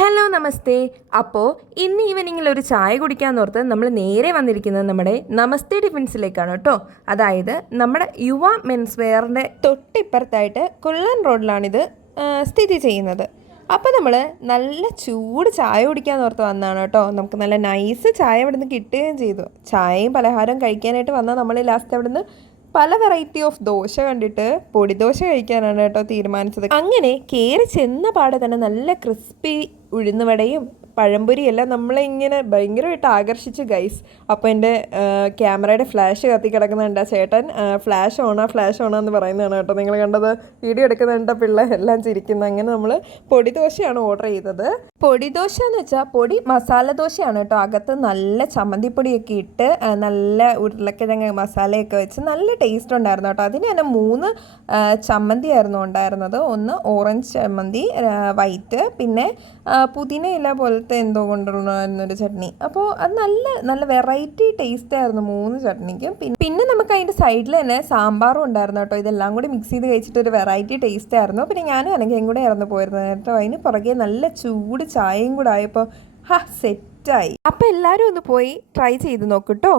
Hello നമസ്തേ. അപ്പോൾ ഇന്ന് ഈവനിങ്ങിൽ ഒരു ചായ കുടിക്കാമെന്നോർത്ത് നമ്മൾ നേരെ വന്നിരിക്കുന്നത് നമ്മുടെ നമസ്തേ ടിഫിൻസിലേക്കാണ് കേട്ടോ. അതായത് നമ്മുടെ യുവ മെൻസ് വെയറിൻ്റെ തൊട്ടിപ്പുറത്തായിട്ട് കൊല്ലം റോഡിലാണിത് സ്ഥിതി ചെയ്യുന്നത്. അപ്പോൾ നമ്മൾ നല്ല ചൂട് ചായ കുടിക്കാമെന്നോർത്ത് വന്നതാണ് കേട്ടോ. നമുക്ക് നല്ല നൈസ് ചായ ഇവിടെ നിന്ന് കിട്ടുകയും ചെയ്തു. ചായയും പലഹാരവും കഴിക്കാനായിട്ട് വന്നാൽ നമ്മൾ ലാസ്റ്റ് അവിടെ നിന്ന് പല വെറൈറ്റി ഓഫ് ദോശ കണ്ടിട്ട് പൊടിദോശ കഴിക്കാനാണ് കേട്ടോ തീരുമാനിച്ചത്. അങ്ങനെ കയറി ചെന്ന പാടെ തന്നെ നല്ല ക്രിസ്പി ഉഴുന്നുവടയും പഴംപൊരിയെല്ലാം നമ്മളെ ഇങ്ങനെ ഭയങ്കരമായിട്ട് ആകർഷിച്ചു ഗൈസ്. അപ്പോൾ എൻ്റെ ക്യാമറയുടെ ഫ്ലാഷ് കത്തി കിടക്കുന്നുണ്ട്. ചേട്ടൻ ഫ്ലാഷ് ഓണാന്ന് പറയുന്നതാണ് കേട്ടോ. നിങ്ങൾ കണ്ടത് വീഡിയോ എടുക്കുന്നുണ്ട്. പിള്ളേരെല്ലാം ചിരിക്കുന്നത്. അങ്ങനെ നമ്മൾ പൊടിദോശയാണ് ഓർഡർ ചെയ്തത്. പൊടിദോശ എന്ന് വെച്ചാൽ പൊടി മസാല ദോശയാണ് കേട്ടോ. അകത്ത് നല്ല ചമ്മന്തിപ്പൊടിയൊക്കെ ഇട്ട് നല്ല ഉരുളക്കിഴങ്ങ് മസാലയൊക്കെ വെച്ച് നല്ല ടേസ്റ്റ് ഉണ്ടായിരുന്നു കേട്ടോ. അതിന് തന്നെ 3 ചമ്മന്തി ആയിരുന്നു ഉണ്ടായിരുന്നത്. ഒന്ന് ഓറഞ്ച് ചമ്മന്തി, വൈറ്റ്, പിന്നെ പുതിന ഇല പോലത്തെ എന്തോ കൊണ്ടുള്ളൊരു ചട്നി. അപ്പോൾ അത് നല്ല വെറൈറ്റി ടേസ്റ്റ് ആയിരുന്നു 3 ചട്നിക്കും. പിന്നെ നമുക്ക് അതിൻ്റെ സൈഡിൽ തന്നെ സാമ്പാറും ഉണ്ടായിരുന്നു കേട്ടോ. ഇതെല്ലാം കൂടി മിക്സ് ചെയ്ത് കഴിച്ചിട്ട് ഒരു വെറൈറ്റി ടേസ്റ്റ് ആയിരുന്നു. പിന്നെ ഞാനും അനഘയും കൂടെ ആയിരുന്നു പോയിരുന്നത് കേട്ടോ. അതിന് പുറകെ നല്ല ചൂട് ചായയും കൂടെ ആയപ്പോൾ സെറ്റായി. അപ്പോൾ എല്ലാവരും ഒന്ന് പോയി ട്രൈ ചെയ്ത് നോക്കൂ കേട്ടോ.